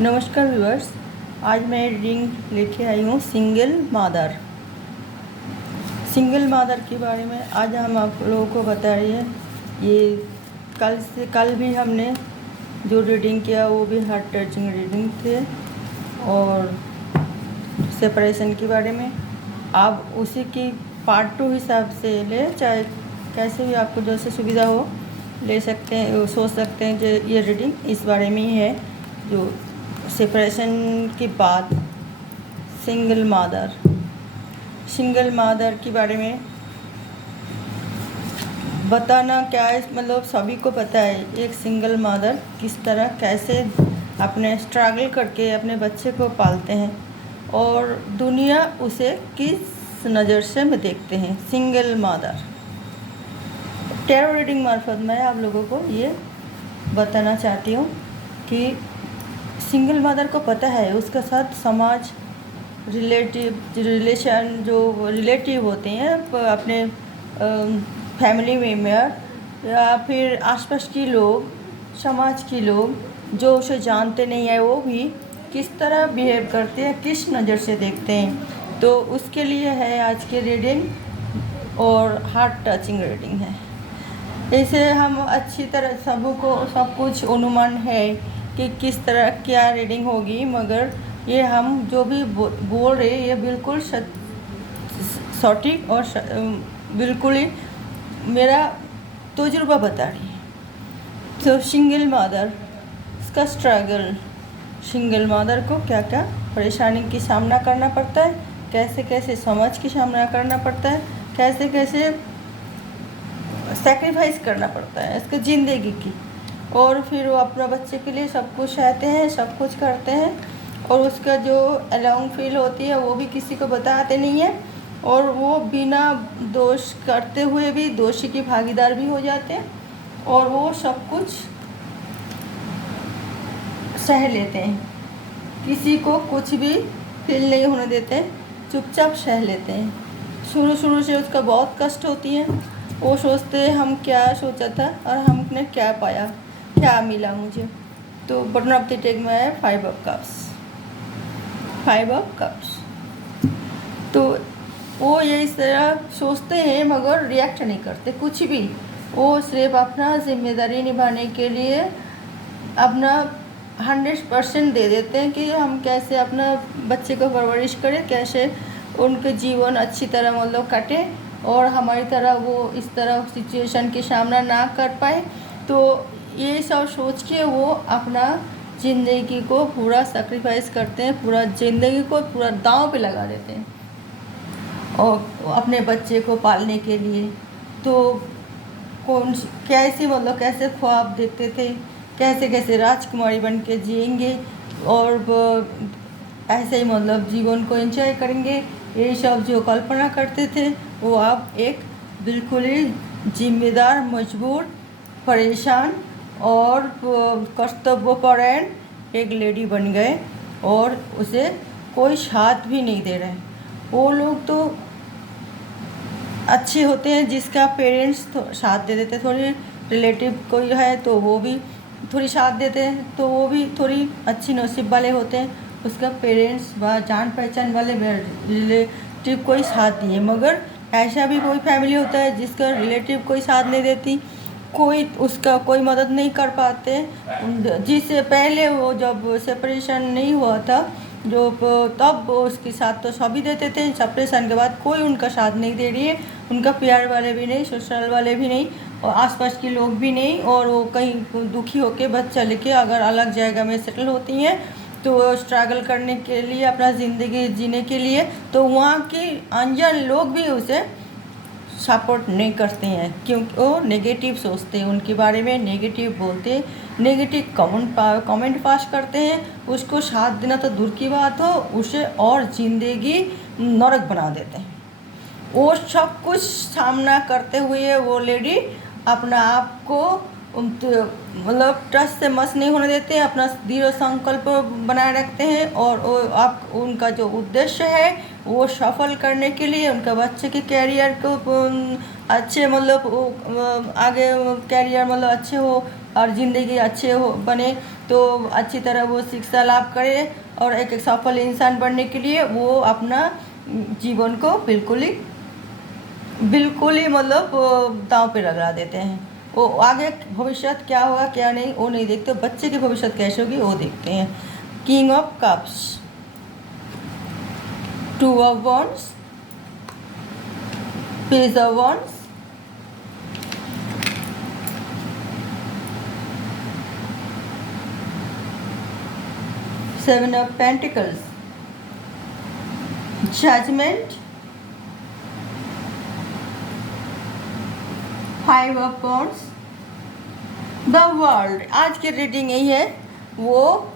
नमस्कार व्यूअर्स। आज मैं रीडिंग लेके आई हूँ सिंगल मादर। सिंगल मादर के बारे में आज हम आप लोगों को बता रहे हैं। ये कल भी हमने जो रीडिंग किया वो भी हार्ट टचिंग रीडिंग थे और सेपरेशन के बारे में। आप उसी की पार्ट 2 हिसाब से ले, चाहे कैसे भी आपको जैसे सुविधा हो ले सकते हैं, सोच सकते हैं जो ये रीडिंग इस बारे में ही है, जो सेपरेशन के बाद सिंगल मादर के बारे में बताना क्या है। मतलब सभी को पता है एक सिंगल मादर किस तरह कैसे अपने स्ट्रगल करके अपने बच्चे को पालते हैं और दुनिया उसे किस नज़र से देखते हैं। सिंगल मादर टैरो रीडिंग मार्फत मैं आप लोगों को ये बताना चाहती हूँ कि सिंगल मदर को पता है उसके साथ समाज रिलेशन जो रिलेटिव होते हैं अपने फैमिली मेम्बर या फिर आसपास के लोग, समाज के लोग जो उसे जानते नहीं है वो भी किस तरह बिहेव करते हैं, किस नज़र से देखते हैं। तो उसके लिए है आज की रीडिंग और हार्ट टचिंग रीडिंग है। इसे हम अच्छी तरह सब कुछ अनुमान है कि किस तरह क्या रीडिंग होगी, मगर ये हम जो भी बोल रहे ये बिल्कुल सटीक और बिल्कुल ही मेरा तजुर्बा बता रही है। तो सिंगल मदर, इसका स्ट्रगल, सिंगल मदर को क्या क्या परेशानी की सामना करना पड़ता है, कैसे कैसे समाज की सामना करना पड़ता है, कैसे कैसे सैक्रिफाइस करना पड़ता है इसके ज़िंदगी की, और फिर वो अपना बच्चे के लिए सब कुछ सहते हैं, सब कुछ करते हैं और उसका जो अलोंग फील होती है वो भी किसी को बताते नहीं है और वो बिना दोष करते हुए भी दोषी की भागीदार भी हो जाते हैं और वो सब कुछ सह लेते हैं, किसी को कुछ भी फील नहीं होने देते, चुपचाप सह लेते हैं। शुरू से उसका बहुत कष्ट होती है, वो सोचते हैं हम क्या सोचा था और हमने क्या पाया, क्या मिला मुझे। तो बटन ऑफ द डेक में है 5 ऑफ कप्स। तो वो ये इस तरह सोचते हैं मगर रिएक्ट नहीं करते कुछ भी, वो सिर्फ अपना जिम्मेदारी निभाने के लिए अपना 100% दे देते हैं कि हम कैसे अपना बच्चे को परवरिश करें, कैसे उनके जीवन अच्छी तरह मतलब कटे और हमारी तरह वो इस तरह सिचुएशन की सामना ना कर पाए। तो ये सब सोच के वो अपना ज़िंदगी को पूरा सैक्रिफाइस करते हैं, पूरा ज़िंदगी को पूरा दांव पे लगा देते हैं और अपने बच्चे को पालने के लिए। तो कैसे ख्वाब देखते थे, कैसे कैसे राजकुमारी बन के जिएंगे और ऐसे ही मतलब जीवन को एंजॉय करेंगे, ये सब जो कल्पना करते थे वो अब एक बिल्कुल ही जिम्मेदार, मजबूर, परेशान और कर्तव्यपरायण एक लेडी बन गए और उसे कोई साथ भी नहीं दे रहे। वो लोग तो अच्छे होते हैं जिसका पेरेंट्स साथ दे देते, थोड़ी रिलेटिव कोई है तो वो भी थोड़ी साथ देते हैं, तो वो भी थोड़ी अच्छी नसीब वाले होते हैं, उसका पेरेंट्स व जान पहचान वाले रिलेटिव कोई साथ दिए। मगर ऐसा भी कोई फैमिली होता है जिसका रिलेटिव कोई साथ नहीं देती, कोई उसका कोई मदद नहीं कर पाते। जिससे पहले वो जब सेपरेशन नहीं हुआ था तब उसके साथ तो सभी देते थे, सेपरेशन के बाद कोई उनका साथ नहीं दे रही है, उनका प्यार वाले भी नहीं, ससुराल वाले भी नहीं और आसपास के लोग भी नहीं, और वो कहीं दुखी होकर बच्चा लेके अगर अलग जगह में सेटल होती हैं तो स्ट्रगल करने के लिए, अपना ज़िंदगी जीने के लिए, तो वहाँ के अनजान लोग भी उसे सपोर्ट नहीं करते हैं क्योंकि वो नेगेटिव सोचते हैं, उनके बारे में नेगेटिव बोलते हैं, नेगेटिव कमेंट पास करते हैं। उसको साथ देना तो दूर की बात हो, उसे और ज़िंदगी नरक बना देते हैं। वो सब कुछ सामना करते हुए वो लेडी अपना आप को मतलब ट्रस्ट से मस नहीं होने देते, अपना दृढ़ संकल्प बनाए रखते हैं और आप उनका जो उद्देश्य है वो सफल करने के लिए, उनका बच्चे के कैरियर को अच्छे मतलब आगे कैरियर मतलब अच्छे हो और ज़िंदगी अच्छे हो बने, तो अच्छी तरह वो शिक्षा लाभ करे और एक सफल इंसान बनने के लिए वो अपना जीवन को बिल्कुल ही मतलब दांव पे लगा देते हैं। वो आगे भविष्य क्या होगा क्या नहीं वो नहीं देखते, बच्चे की भविष्य कैसे होगी वो देखते हैं। King of cups, 2 of wands, page of wands, seven of pentacles, judgement, 5 of wands, the world. आज की रीडिंग यही है। वो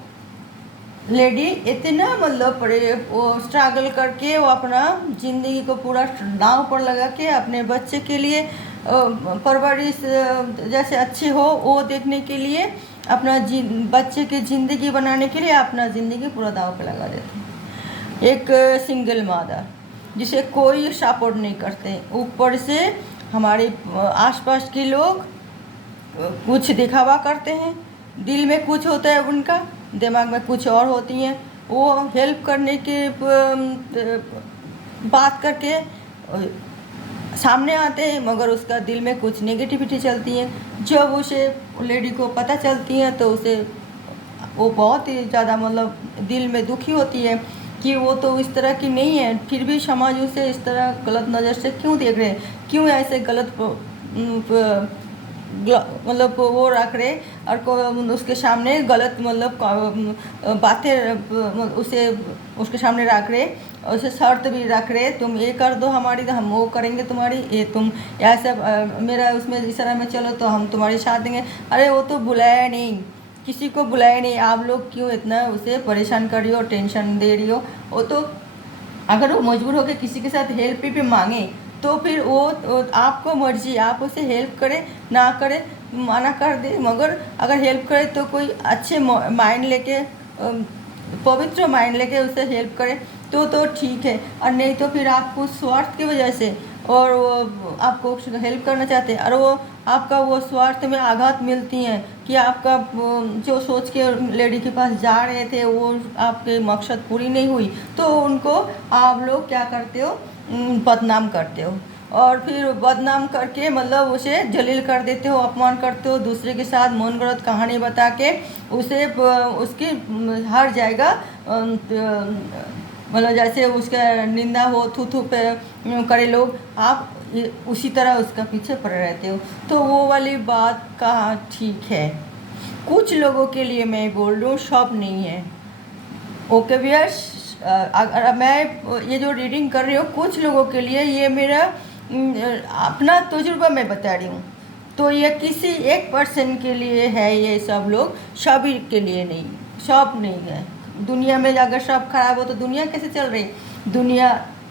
लेडी इतना मतलब वो स्ट्रगल करके वो अपना ज़िंदगी को पूरा दांव पर लगा के अपने बच्चे के लिए परवरिश जैसे अच्छी हो वो देखने के लिए, अपना बच्चे की ज़िंदगी बनाने के लिए अपना ज़िंदगी पूरा दांव पर लगा देते हैं। एक सिंगल मदर जिसे कोई सपोर्ट नहीं करते, ऊपर से हमारे आसपास के लोग कुछ दिखावा करते हैं, दिल में कुछ होता है उनका, दिमाग में कुछ और होती हैं। वो हेल्प करने के बात करके सामने आते हैं मगर उसका दिल में कुछ नेगेटिविटी चलती है। जब उसे लेडी को पता चलती है तो उसे वो बहुत ही ज़्यादा मतलब दिल में दुखी होती है कि वो तो इस तरह की नहीं है, फिर भी समाज उसे इस तरह गलत नज़र से क्यों देख रहे हैं, क्यों ऐसे गलत मतलब वो रख रहे और उसके सामने गलत मतलब बातें उसे उसके सामने रख रहे, उसे शर्त भी रख रहे, तुम ये कर दो हमारी तो हम वो करेंगे तुम्हारी, ये तुम ऐसे मेरा उसमें इस तरह में चलो तो हम तुम्हारे साथ देंगे। अरे वो तो बुलाया नहीं, किसी को बुलाया नहीं, आप लोग क्यों इतना उसे परेशान कर रही हो, टेंशन दे रही हो। वो तो अगर वो मजबूर होकर किसी के साथ हेल्प भी मांगे तो फिर वो आपको मर्जी, आप उसे हेल्प करें ना करें, मना कर दे, मगर अगर हेल्प करे तो कोई अच्छे माइंड लेके पवित्र माइंड लेके उसे हेल्प करें तो ठीक है, और नहीं तो फिर आपको स्वार्थ की वजह से और वो आपको हेल्प करना चाहते हैं और वो आपका वो स्वार्थ में आघात मिलती हैं कि आपका जो सोच के लेडी के पास जा रहे थे वो आपके मकसद पूरी नहीं हुई, तो उनको आप लोग क्या करते हो, बदनाम करते हो और फिर बदनाम करके मतलब उसे जलील कर देते हो, अपमान करते हो, दूसरे के साथ मनगढ़ंत कहानी बता के उसे उसकी हर जगह मतलब जैसे उसका निंदा हो, थू थू पे करे लोग, आप उसी तरह उसका पीछे पड़े रहते हो। तो वो वाली बात कहाँ ठीक है, कुछ लोगों के लिए मैं बोल रही हूँ, सब नहीं है। ओके व्यूअर्स, अगर मैं ये जो रीडिंग कर रही हूँ कुछ लोगों के लिए, ये मेरा अपना तजुर्बा मैं बता रही हूँ, तो ये किसी एक पर्सन के लिए है, ये सब लोग सभी के लिए नहीं, सब नहीं है। दुनिया में अगर सब खराब हो तो दुनिया कैसे चल रही, दुनिया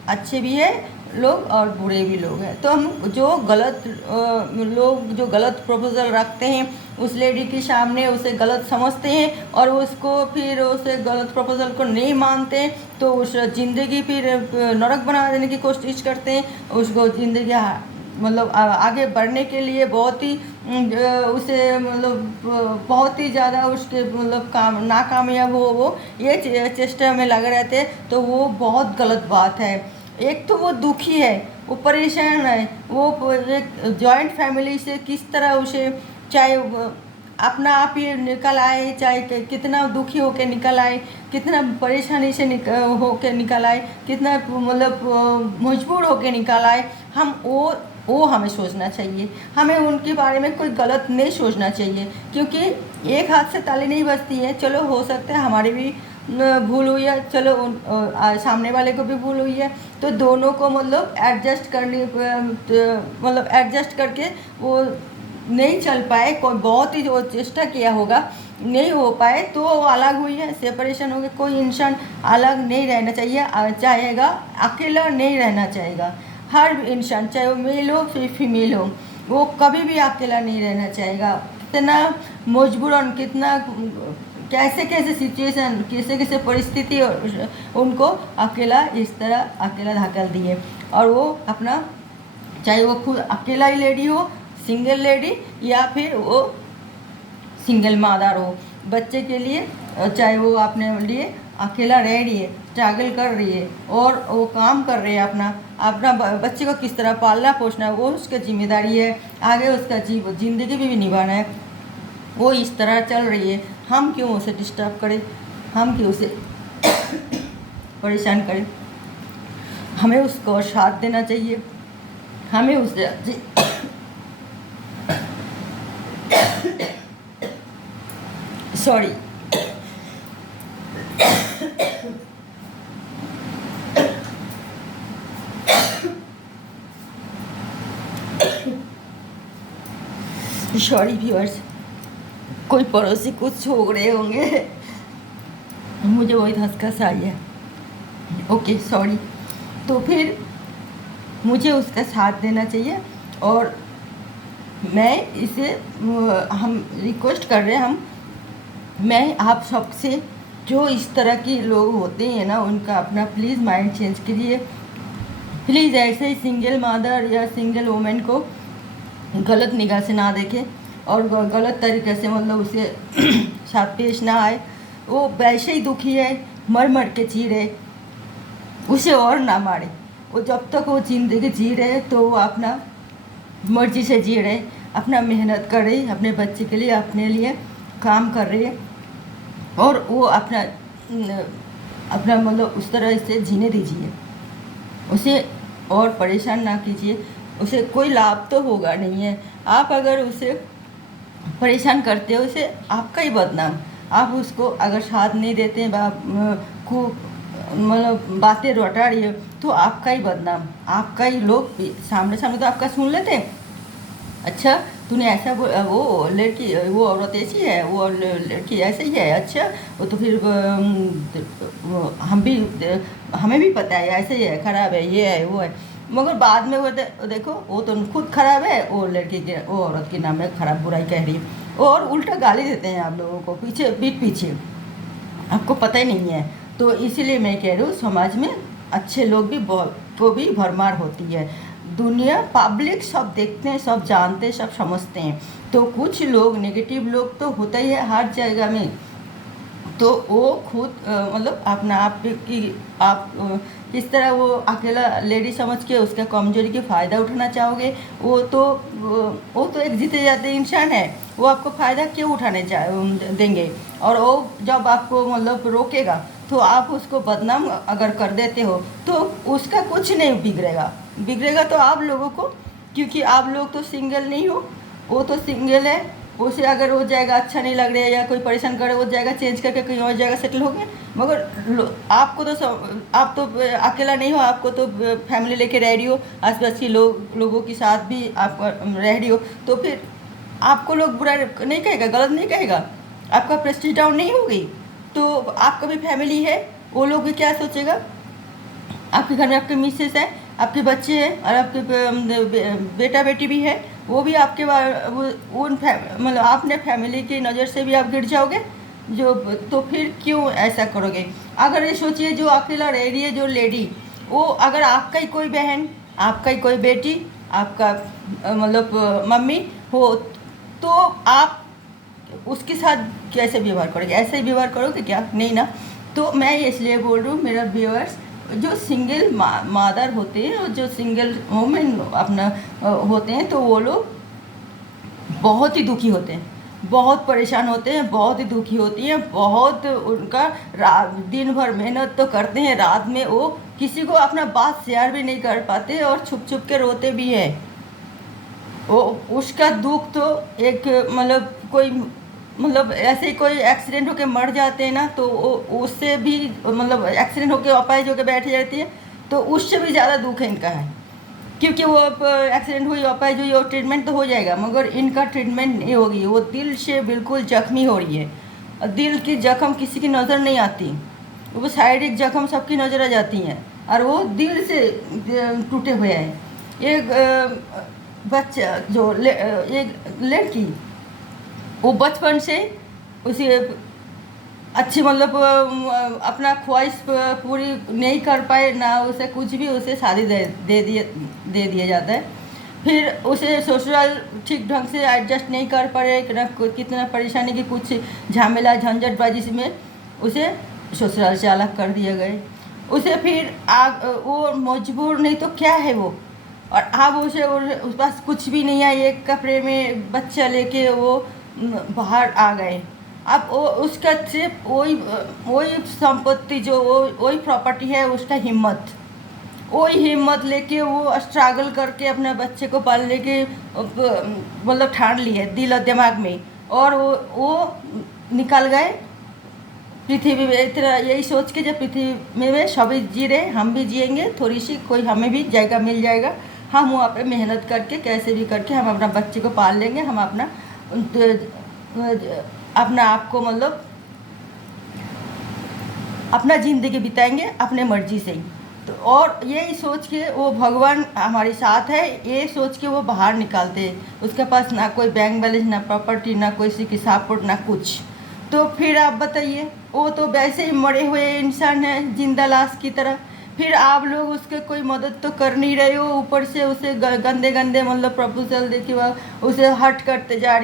अच्छे भी है लोग और बुरे भी लोग हैं। तो हम जो गलत लोग जो गलत प्रपोजल रखते हैं उस लेडी के सामने, उसे गलत समझते हैं और उसको फिर उसे गलत प्रपोजल को नहीं मानते हैं, तो उस ज़िंदगी फिर नरक बना देने की कोशिश करते हैं, उसको ज़िंदगी मतलब आगे बढ़ने के लिए बहुत ही उसे मतलब बहुत ही ज़्यादा उसके मतलब काम नाकामयाब हो वो ये चेष्टा में लगे रहते, तो वो बहुत गलत बात है। एक तो वो दुखी है, वो परेशान है, वो एक जॉइंट फैमिली से किस तरह उसे चाहे अपना आप ही निकल आए, चाहे कितना दुखी होके निकल आए, कितना परेशानी से होके निकल आए, कितना मतलब मजबूर होके निकल आए, हम वो हमें सोचना चाहिए, हमें उनके बारे में कोई गलत नहीं सोचना चाहिए, क्योंकि एक हाथ से ताली नहीं बजती है। चलो हो सकता है हमारी भी भूल हुई है, चलो सामने वाले को भी भूल हुई है, तो दोनों को मतलब एडजस्ट करने मतलब एडजस्ट करके वो नहीं चल पाए, कोई बहुत ही जो चेष्टा किया होगा नहीं हो पाए तो वो अलग हुई है, सेपरेशन हो गया। कोई इंसान अलग नहीं रहना चाहिए, चाहेगा अकेला नहीं रहना चाहेगा। हर इंसान चाहे वो मेल हो फिर फीमेल हो, वो कभी भी अकेला नहीं रहना चाहेगा। कितना मजबूरन, कितना कैसे कैसे सिचुएशन, कैसे कैसे परिस्थिति उनको अकेला इस तरह अकेला धकेल दिए। और वो अपना, चाहे वो खुद अकेला ही लेडी हो, सिंगल लेडी, या फिर वो सिंगल मादार हो, बच्चे के लिए चाहे वो अपने लिए अकेला रह रही है, स्ट्रगल कर रही है और वो काम कर रही है, अपना अपना बच्चे को किस तरह पालना पोसना है वो उसकी जिम्मेदारी है, आगे उसका जिंदगी भी निभाना है, वो इस तरह चल रही है। हम क्यों उसे डिस्टर्ब करें, हम क्यों उसे परेशान करें? हमें उसको साथ देना चाहिए, हमें उससे सॉरी सॉरी व्यूअर्स, कोई पड़ोसी कुछ छोड़ रहे होंगे, मुझे वही धसकस आई है। Okay sorry. तो फिर मुझे उसका साथ देना चाहिए और मैं इसे हम रिक्वेस्ट कर रहे हैं, मैं आप सबसे, जो इस तरह के लोग होते हैं ना, उनका अपना प्लीज़ माइंड चेंज कीजिए। प्लीज़ ऐसे ही सिंगल मदर या सिंगल वुमेन को गलत निगाह से ना देखें और गलत तरीके से मतलब उसे साथ पेश ना आए। वो वैसे ही दुखी है, मर मर के जी रहे, उसे और ना मारे। वो जब तक वो ज़िंदगी जी रहे तो वो अपना मर्जी से जी रहे, अपना मेहनत कर रही, अपने बच्चे के लिए, अपने लिए काम कर रही है और वो अपना अपना मतलब उस तरह से जीने दीजिए, उसे और परेशान ना कीजिए। उसे कोई लाभ तो होगा नहीं है। आप अगर उसे परेशान करते हो, उसे आपका ही बदनाम। आप उसको अगर साथ नहीं देते खूब मतलब बातें रटा रही हो तो आपका ही बदनाम, आपका ही लोग सामने सामने तो आपका सुन लेते हैं। अच्छा तूने ऐसा वो लड़की, वो औरत ऐसी है, वो लड़की ऐसे ही है, अच्छा वो तो फिर हमें भी पता है ऐसे ही है, ख़राब है, ये है वो है, मगर बाद में वो देखो वो तो खुद ख़राब है, वो लड़की के, वो औरत के नाम में ख़राब बुराई कह रही है और उल्टा गाली देते हैं आप लोगों को पीछे पीठ पीछे, आपको पता ही नहीं है। तो इसीलिए मैं कह रही हूँ समाज में अच्छे लोग भी को भी भरमार होती है। दुनिया पब्लिक सब देखते हैं, सब जानते हैं, सब समझते हैं, तो कुछ लोग नेगेटिव लोग तो होता ही है हर जगह में। तो वो खुद मतलब अपना आप की आप किस तरह वो अकेला लेडी समझ के उसका कमजोरी के फ़ायदा उठाना चाहोगे? वो तो एक जीते जाते इंसान है, वो आपको फ़ायदा क्यों उठाने देंगे? और वो जब आपको मतलब रोकेगा तो आप उसको बदनाम अगर कर देते हो तो उसका कुछ नहीं बिगड़ेगा तो आप लोगों को, क्योंकि आप लोग तो सिंगल नहीं हो, वो तो सिंगल है। उसे अगर वो जाएगा अच्छा नहीं लग रहा है या कोई परेशान करे, वो जाएगा चेंज करके कहीं और जगह सेटल हो गया। मगर आपको तो आप तो अकेला नहीं हो, आपको तो फैमिली लेके रह रही हो, आसपास के लोगों के साथ भी आप रह रही हो, तो फिर आपको लोग बुरा नहीं कहेगा, गलत नहीं कहेगा, आपका प्रेस्टीज डाउन नहीं होगी। तो आपका भी फैमिली है, वो लोग भी क्या सोचेगा? आपके घर में आपके मिसेस है, आपके बच्चे हैं और आपके बेटा बेटी भी है, वो भी आपके उन मतलब आपने फैमिली की नज़र से भी आप गिर जाओगे। जो तो फिर क्यों ऐसा करोगे? अगर ये सोचिए जो अकेला रह रही है जो लेडी, वो अगर आपका ही कोई बहन, आपका ही कोई बेटी, आपका मतलब मम्मी हो, तो आप उसके साथ कैसे व्यवहार करोगे? ऐसे ही व्यवहार करोगे क्या? नहीं ना। तो मैं इसलिए बोल रही हूँ मेरा व्यूअर्स, जो सिंगल मादर होते हैं और जो सिंगल वुमेन अपना होते हैं, तो वो लोग बहुत ही दुखी होते हैं, बहुत परेशान होते हैं, बहुत ही दुखी होती हैं, बहुत उनका दिन भर मेहनत तो करते हैं, रात में वो किसी को अपना बात शेयर भी नहीं कर पाते और छुप छुप के रोते भी हैं। वो उसका दुख तो एक मतलब कोई मतलब ऐसे ही कोई एक्सीडेंट होके मर जाते हैं ना, तो उससे भी मतलब एक्सीडेंट होके अपाहिज होके बैठ जाती है, तो उससे भी ज़्यादा दुख है इनका है, क्योंकि वो एक्सीडेंट हुई, अपाहिज हुई, और ट्रीटमेंट तो हो जाएगा, मगर इनका ट्रीटमेंट नहीं होगी। वो दिल से बिल्कुल जख्मी हो रही है। दिल की जख्म किसी की नज़र नहीं आती, वो शारीरिक जख्म सबकी नज़र आ जाती हैं, और वो दिल से टूटे हुए हैं। एक बच्चा जो एक लड़की वो बचपन से उसे अच्छी मतलब अपना ख्वाहिश पूरी नहीं कर पाए ना, उसे कुछ भी उसे शादी दे दिया जाता है। फिर उसे ससुराल ठीक ढंग से एडजस्ट नहीं कर पाए कि ना कितना परेशानी की कुछ झमेला झंझटबाजी में उसे ससुराल से अलग कर दिया गए। उसे फिर वो मजबूर नहीं तो क्या है वो, और अब उस पास कुछ भी नहीं है, एक कपड़े में बच्चा लेके वो बाहर आ गए। अब वो उसका सिर्फ वही वही संपत्ति जो वही प्रॉपर्टी है, उसका हिम्मत, वही हिम्मत लेके वो स्ट्रगल करके अपने बच्चे को पालने के मतलब ठान ली है दिल और दिमाग में, और वो निकल गए पृथ्वी में इतना यही सोच के, जब पृथ्वी में सभी जी रहे हम भी जिएंगे, थोड़ी सी कोई हमें भी जगह मिल जाएगा, हम वहाँ पे मेहनत करके कैसे भी करके हम अपना बच्चे को पाल लेंगे, हम अपना आप को मतलब अपना ज़िंदगी बिताएंगे अपने मर्जी से ही। तो और यही सोच के वो भगवान हमारे साथ है, ये सोच के वो बाहर निकालते हैं। उसके पास ना कोई बैंक बैलेंस, ना प्रॉपर्टी, ना कोई की सपोर्ट, ना कुछ। तो फिर आप बताइए, वो तो वैसे ही मरे हुए इंसान है, जिंदा लाश की तरह। फिर आप लोग उसके कोई मदद तो कर नहीं रहे हो, ऊपर से उसे गंदे गंदे मतलब प्रपोजल दे के उसे हर्ट करते जा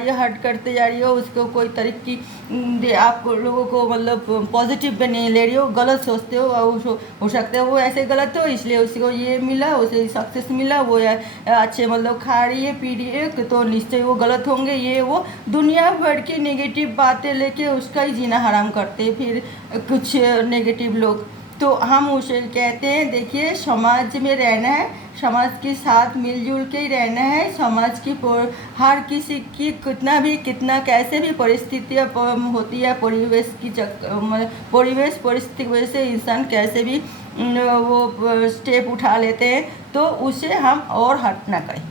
रही हो, उसको कोई तरीके आप लोगों को मतलब पॉजिटिव पे नहीं ले रही हो, गलत सोचते हो, और हो सकता है वो ऐसे गलत हो इसलिए उसको ये मिला, उसे सक्सेस मिला, वो अच्छे मतलब खा रही है पी रही है तो निश्चय वो गलत होंगे, ये वो दुनिया भर की नेगेटिव बातें लेके उसका ही जीना हराम करते हैं फिर कुछ नेगेटिव लोग। तो हम उसे कहते हैं देखिए, समाज में रहना है, समाज के साथ मिलजुल के ही रहना है, समाज की हर किसी की कितना कैसे भी परिस्थितियाँ होती है, परिवेश की परिवेश परिस्थिति की वजह से इंसान कैसे भी वो स्टेप उठा लेते हैं, तो उसे हम और हर्ट ना करें,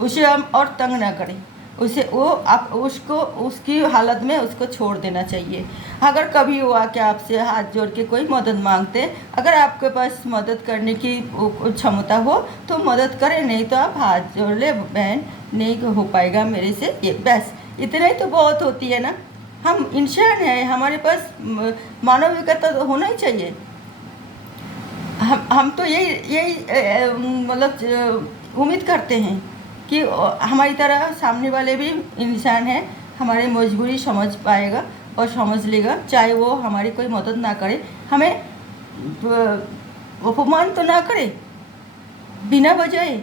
उसे हम और तंग ना करें, उसे वो आप उसको उसकी हालत में उसको छोड़ देना चाहिए। अगर कभी वो आके आपसे हाथ जोड़ के कोई मदद मांगते, अगर आपके पास मदद करने की क्षमता हो तो मदद करें, नहीं तो आप हाथ जोड़ ले, बहन नहीं हो पाएगा मेरे से, ये बस इतना ही तो बहुत होती है ना। हम इंसान हैं, हमारे पास मानविकता तो होना ही चाहिए। हम तो यही मतलब उम्मीद करते हैं कि हमारी तरह सामने वाले भी इंसान हैं, हमारी मजबूरी समझ पाएगा और समझ लेगा, चाहे वो हमारी कोई मदद ना करे, हमें अपमान तो ना करे बिना वजह,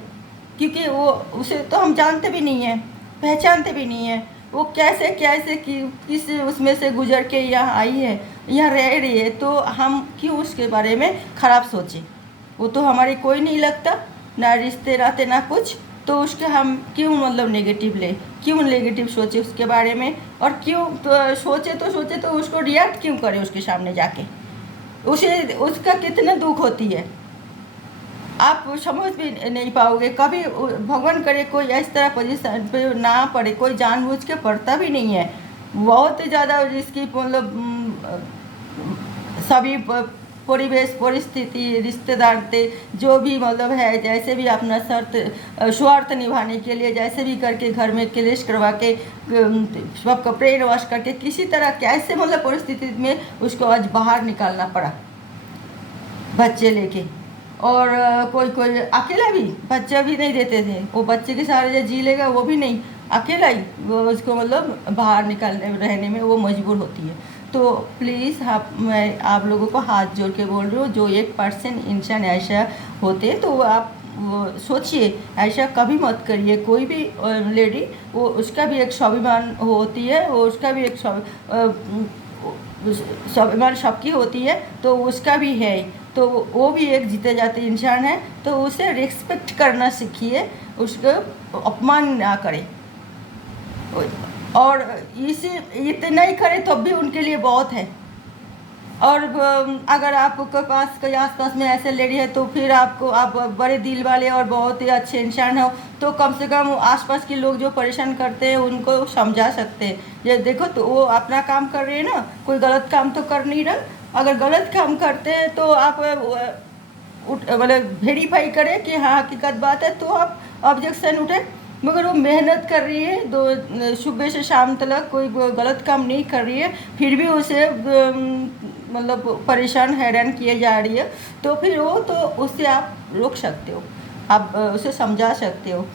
क्योंकि वो उसे तो हम जानते भी नहीं हैं, पहचानते भी नहीं हैं, वो कैसे कैसे किस उसमें से गुजर के यहाँ आई है, यहाँ रह रही है, तो हम क्यों उसके बारे में ख़राब सोचें। वो तो हमारी कोई नहीं लगता, ना रिश्ते नाते ना कुछ, तो उसके हम क्यों मतलब नेगेटिव ले, क्यों नेगेटिव सोचे उसके बारे में, और क्यों तो सोचे तो उसको रिएक्ट क्यों करे उसके सामने जाके, उसे उसका कितना दुख होती है आप समझ भी नहीं पाओगे कभी। भगवान करे कोई इस तरह पोजीशन पे ना पड़े, कोई जानबूझ के पड़ता भी नहीं है, बहुत ही ज़्यादा जिसकी मतलब सभी परिवेश परिस्थिति रिश्तेदार थे जो भी मतलब है, जैसे भी अपना स्वार्थ निभाने के लिए जैसे भी करके घर में क्लेश करवा के सबका ब्रेन वॉश करके किसी तरह कैसे मतलब परिस्थिति में उसको आज बाहर निकालना पड़ा बच्चे लेके। और कोई अकेला भी बच्चा भी नहीं देते थे, वो बच्चे के सहारे जी लेगा, वो भी नहीं, अकेला ही वो उसको मतलब बाहर निकालने रहने में वो मजबूर होती है। तो प्लीज़ मैं आप लोगों को हाथ जोड़ के बोल रही हूँ, जो 1% इंसान ऐसा होते हैं तो आप वो सोचिए, ऐसा कभी मत करिए। कोई भी लेडी वो उसका भी एक स्वाभिमान होती है, वो उसका भी एक स्वाभिमान सबकी होती है, तो उसका भी है, तो वो भी एक जीते जाते इंसान है, तो उसे रिस्पेक्ट करना सीखिए, उसको अपमान ना करें, और इसी इतना ही करें तब भी उनके लिए बहुत है। और अगर आपके पास कोई आसपास में ऐसे लेडी है तो फिर आप बड़े दिल वाले और बहुत ही अच्छे इंसान हो तो कम से कम आसपास के लोग जो परेशान करते हैं उनको समझा सकते हैं, ये देखो तो वो अपना काम कर रही है ना, कोई गलत काम तो कर नहीं रहा। अगर गलत काम करते हैं तो आप मतलब वेरीफाई करें कि हाँ हकीकत बात है, तो आप ऑब्जेक्शन उठे, मगर वो मेहनत कर रही है, सुबह से शाम तक कोई गलत काम नहीं कर रही है, फिर भी उसे मतलब परेशान हैरान किए जा रही है। तो फिर वो तो उससे आप रोक सकते हो, आप उसे समझा सकते हो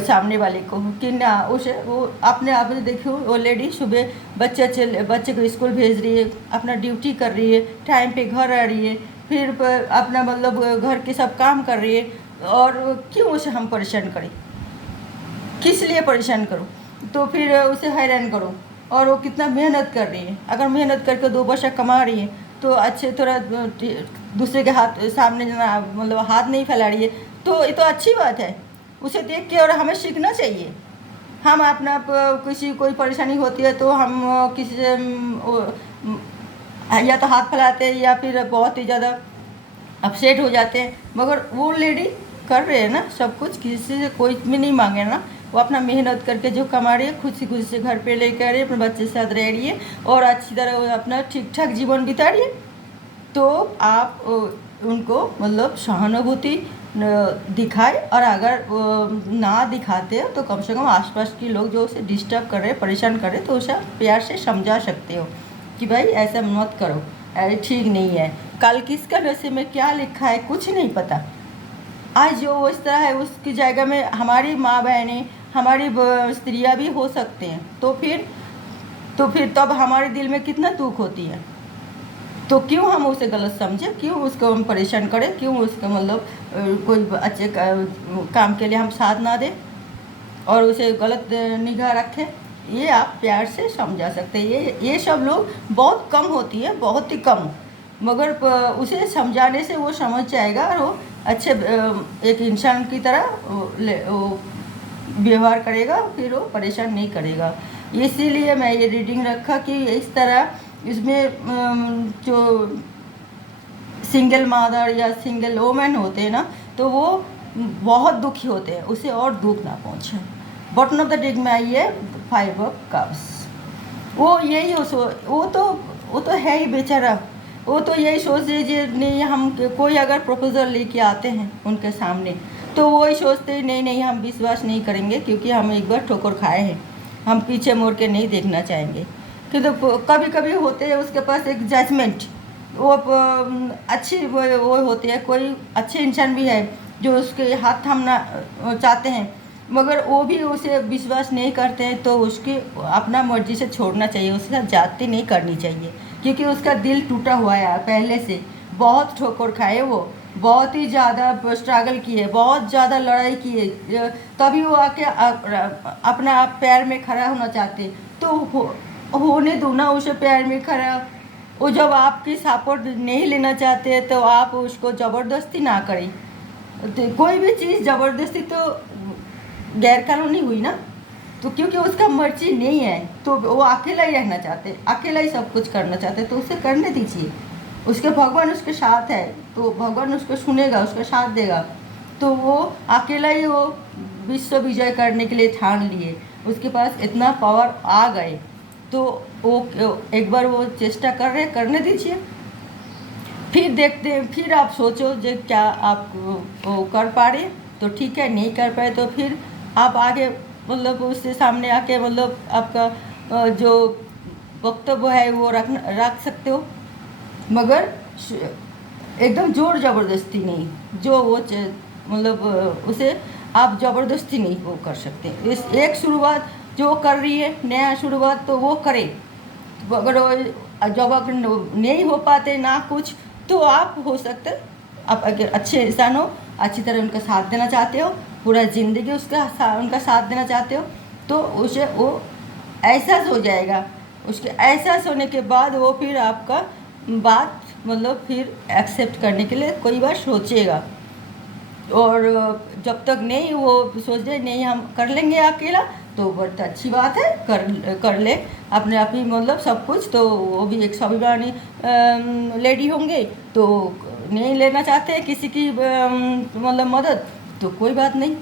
सामने वाले को कि ना उसे वो अपने आप में देखो, वो लेडी सुबह बच्चे को स्कूल भेज रही है, अपना ड्यूटी कर रही है, टाइम पे घर आ रही है, फिर अपना मतलब घर के सब काम कर रही है, और क्यों उसे हम परेशान करें, किस लिए परेशान करो, तो फिर उसे हैरान करो। और वो कितना मेहनत कर रही है, अगर मेहनत करके 2 पैसा कमा रही है तो अच्छे थोड़ा दूसरे के हाथ सामने मतलब हाथ नहीं फैला रही है, तो ये तो अच्छी बात है, उसे देख के और हमें सीखना चाहिए। हम अपना किसी कोई परेशानी होती है तो हम किसी से या तो हाथ फैलाते हैं या फिर बहुत ही ज़्यादा अपसेट हो जाते हैं, मगर वो लेडी कर रहे हैं ना सब कुछ, किसी से कोई भी नहीं मांगे ना, वो अपना मेहनत करके जो कमा रही है खुशी से घर पे लेकर आ रही है, अपने बच्चे के साथ रह रही है और अच्छी तरह वो अपना ठीक ठाक जीवन बिता रही है। तो आप उनको मतलब सहानुभूति दिखाए, और अगर ना दिखाते हो तो कम से कम आसपास के लोग जो उसे डिस्टर्ब कर रहे हैं, परेशान कर रहे हैं, तो उसे प्यार से समझा सकते हो कि भाई ऐसा मत करो, अरे ठीक नहीं है, कल किसका नसीब में क्या लिखा है कुछ नहीं पता। आज जो इस तरह है उसकी जगह में हमारी माँ बहनें, हमारी स्त्रियाँ भी हो सकते हैं, तो फिर तब हमारे दिल में कितना दुख होती है। तो क्यों हम उसे गलत समझें, क्यों उसको हम परेशान करें, क्यों उसका मतलब कोई अच्छे काम के लिए हम साथ ना दें और उसे गलत निगाह रखें। ये आप प्यार से समझा सकते हैं। ये सब लोग बहुत कम होती है, बहुत ही कम, मगर उसे समझाने से वो समझ जाएगा और वो अच्छे एक इंसान की तरह वो व्यवहार करेगा, फिर वो परेशान नहीं करेगा। इसीलिए मैं ये रीडिंग रखा कि इस तरह इसमें जो सिंगल मदर या सिंगल वोमेन होते हैं ना, तो वो बहुत दुखी होते हैं, उसे और दुख ना पहुँचे। बॉटम ऑफ द डेक में आई है 5 ऑफ कप्स। वो यही वो तो है ही बेचारा, वो तो यही सोच लीजिए, नहीं हम कोई अगर प्रपोजल लेके आते हैं उनके सामने तो वही सोचते हैं नहीं नहीं हम विश्वास नहीं करेंगे, क्योंकि हम एक बार ठोकर खाए हैं, हम पीछे मुड़ के नहीं देखना चाहेंगे। क्योंकि तो कभी कभी होते हैं उसके पास एक जजमेंट, वो अच्छी वो होती है, कोई अच्छे इंसान भी है जो उसके हाथ थामना चाहते हैं, मगर वो भी उसे विश्वास नहीं करते हैं, तो उसकी अपना मर्जी से छोड़ना चाहिए, उसके साथ जाती नहीं करनी चाहिए, क्योंकि उसका दिल टूटा हुआ है पहले से, बहुत ठोकर खाए, वो बहुत ही ज़्यादा स्ट्रगल किए, बहुत ज़्यादा लड़ाई किए, तभी वो आके अपना पैर में खड़ा होना चाहते, तो होने दो ना उसे पैर में खड़ा। वो जब आपकी सपोर्ट नहीं लेना चाहते तो आप उसको ज़बरदस्ती ना करें। तो कोई भी चीज़ ज़बरदस्ती तो गैर कानूनी हुई ना, तो क्योंकि उसका मर्जी नहीं है, तो वो अकेला ही रहना चाहते, अकेला ही सब कुछ करना चाहते, तो उसे करने दीजिए। उसके भगवान उसके साथ है, तो भगवान उसको सुनेगा, उसका साथ देगा। तो वो अकेला ही वो विश्व विजय करने के लिए ठान लिए, उसके पास इतना पावर आ गए, तो वो एक बार वो चेष्टा कर रहे, करने दीजिए, फिर देखते हैं, फिर आप सोचो जो क्या आप वो कर पा रहे, तो ठीक है, नहीं कर पाए तो फिर आप आगे मतलब उसके सामने आके मतलब आपका जो वक्तव्य है वो रख सकते हो, मगर एकदम जोर ज़बरदस्ती नहीं, जो वो मतलब उसे आप ज़बरदस्ती नहीं वो कर सकते। इस एक शुरुआत जो कर रही है नया शुरुआत, तो वो करे, अगर जब अगर नहीं हो पाते ना कुछ, तो आप हो सकते आप अगर अच्छे इंसान हो, अच्छी तरह उनका साथ देना चाहते हो, पूरा ज़िंदगी उनका साथ देना चाहते हो, तो उसे वो एहसास हो जाएगा। उसके एहसास होने के बाद वो फिर आपका बात मतलब फिर एक्सेप्ट करने के लिए कोई बार सोचेगा, और जब तक नहीं वो सोच रहे नहीं हम कर लेंगे अकेला, तो बहुत अच्छी बात है, कर ले अपने आप ही मतलब सब कुछ, तो वो भी एक स्वाभिमानी लेडी होंगे, तो नहीं लेना चाहते किसी की मतलब मदद, तो कोई बात नहीं,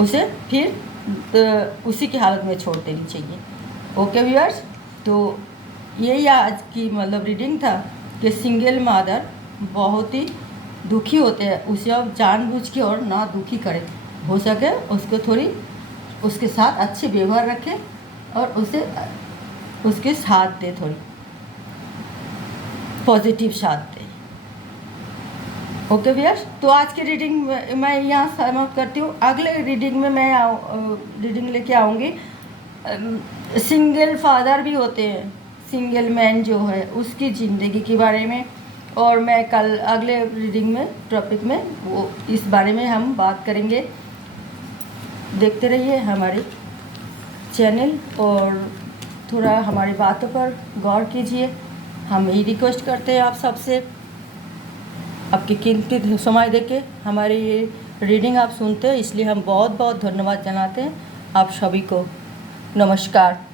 उसे फिर उसी की हालत में छोड़ देनी चाहिए। ओके व्यूअर्स, तो यही आज की मतलब रीडिंग था कि सिंगल मदर बहुत ही दुखी होते हैं, उसे अब जानबूझ के और ना दुखी करें। हो सके उसको थोड़ी उसके साथ अच्छे व्यवहार रखें और उसे उसके साथ दे, थोड़ी पॉजिटिव साथ दे। ओके व्यूअर्स, तो आज की रीडिंग मैं यहाँ समाप्त करती हूँ। अगले रीडिंग में मैं रीडिंग लेके आऊँगी सिंगल फादर भी होते हैं, सिंगल मैन जो है उसकी ज़िंदगी के बारे में, और मैं कल अगले रीडिंग में टॉपिक में वो इस बारे में हम बात करेंगे। देखते रहिए हमारे चैनल और थोड़ा हमारी बातों पर गौर कीजिए। हम यही रिक्वेस्ट करते हैं आप सबसे, आपकी कीमती समय देके हमारी ये रीडिंग आप सुनते हैं, इसलिए हम बहुत बहुत धन्यवाद जनाते हैं आप सभी को। नमस्कार।